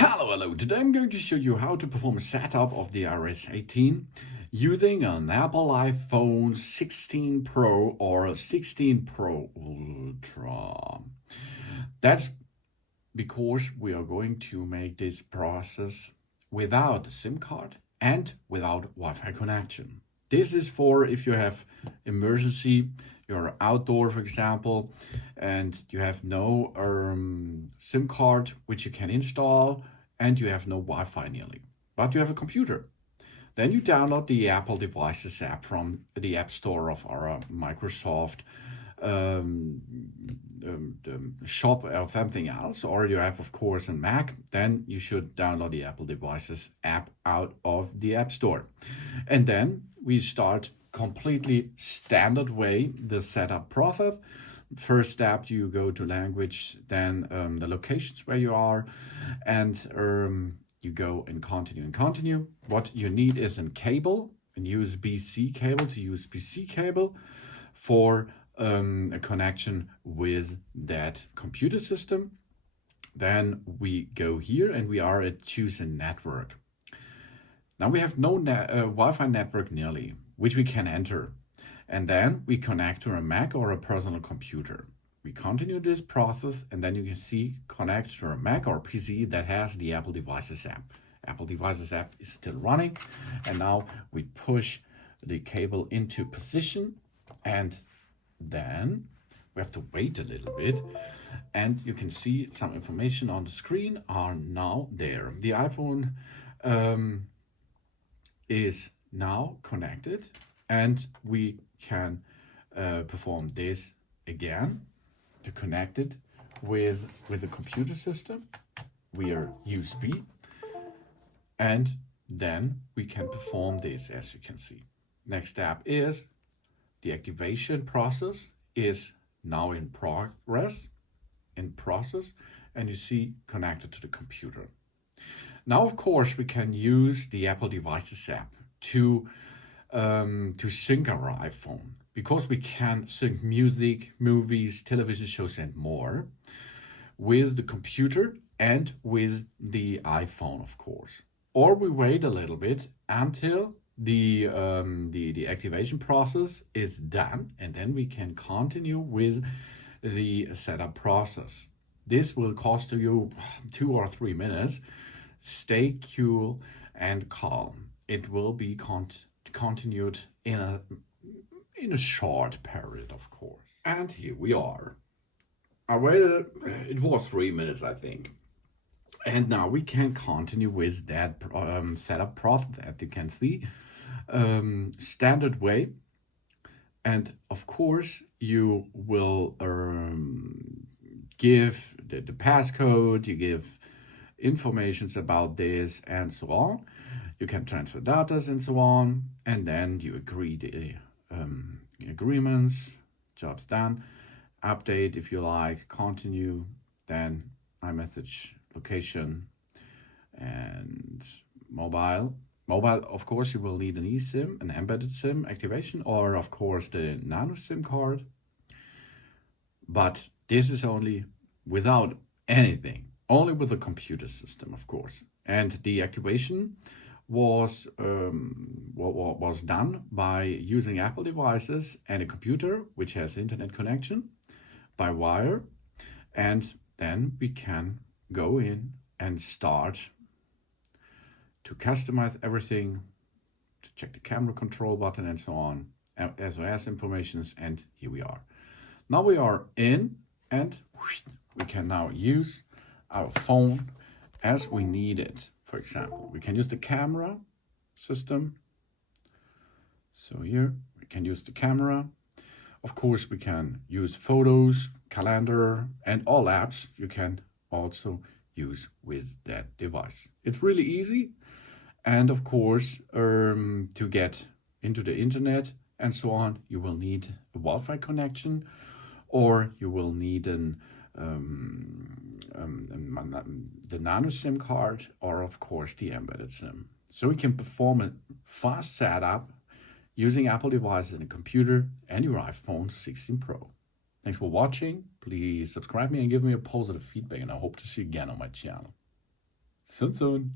Hello. Today I'm going to show you how to perform a setup of the iOS 18 using an Apple iPhone 16 Pro or 16 Pro Ultra. That's because we are going to make this process without a SIM card and without Wi-Fi connection. This is for if you have emergency, you're outdoor, for example, and you have no SIM card which you can install, and you have no Wi-Fi nearly, but you have a computer. Then you download the Apple Devices app from the App Store of our Microsoft shop or something else, or you have, of course, a Mac. Then you should download the Apple Devices app out of the App Store. And then we start completely standard way the setup process. First step, you go to language, then the locations where you are, and you go and continue. What you need is a cable, a USB-C cable to USB-C cable for a connection with that computer system. Then we go here and we are at choose a network. Now we have no Wi-Fi network nearly, which we can enter. And then we connect to a Mac or a personal computer. We continue this process, and then you can see connect to a Mac or PC that has the Apple Devices app. Apple Devices app is still running, and now we push the cable into position, and then we have to wait a little bit, and you can see some information on the screen are now there. The iPhone is now connected, and we can perform this again to connect it with the computer system. We are USB, and then we can perform this, as you can see. Next step is the activation process is now in process, and you see connected to the computer. Now, of course, we can use the Apple Devices app to sync our iPhone, because we can sync music, movies, television shows, and more with the computer and with the iPhone, of course. Or we wait a little bit until the activation process is done, and then we can continue with the setup process. This will cost you 2 or 3 minutes. Stay cool and calm. It will be continued in a short period, of course. And here we are. I waited, it was 3 minutes, I think. And now we can continue with that setup process, as you can see, standard way. And of course, you will give the passcode, you give informations about this and so on. You can transfer data and so on, and then you agree the agreements, job's done, update if you like, continue, then iMessage, location, and mobile. Mobile, of course, you will need an eSIM, an embedded SIM activation, or of course the nano SIM card. But this is only without anything, only with the computer system, of course. And the activation was done by using Apple devices and a computer which has internet connection by wire, and then we can go in and start to customize everything, to check the camera control button and so on, SOS informations, and here we are. Now we are in, and we can now use our phone as we need it. For example, we can use the camera system. So here we can use the camera. Of course, we can use photos, calendar, and all apps you can also use with that device. It's really easy. And of course, to get into the internet and so on, you will need a Wi-Fi connection, or you will need the nano SIM card, or of course the embedded SIM. So we can perform a fast setup using Apple devices and a computer and your iPhone 16 Pro. Thanks for watching. Please subscribe me and give me a positive feedback, and I hope to see you again on my channel. Soon.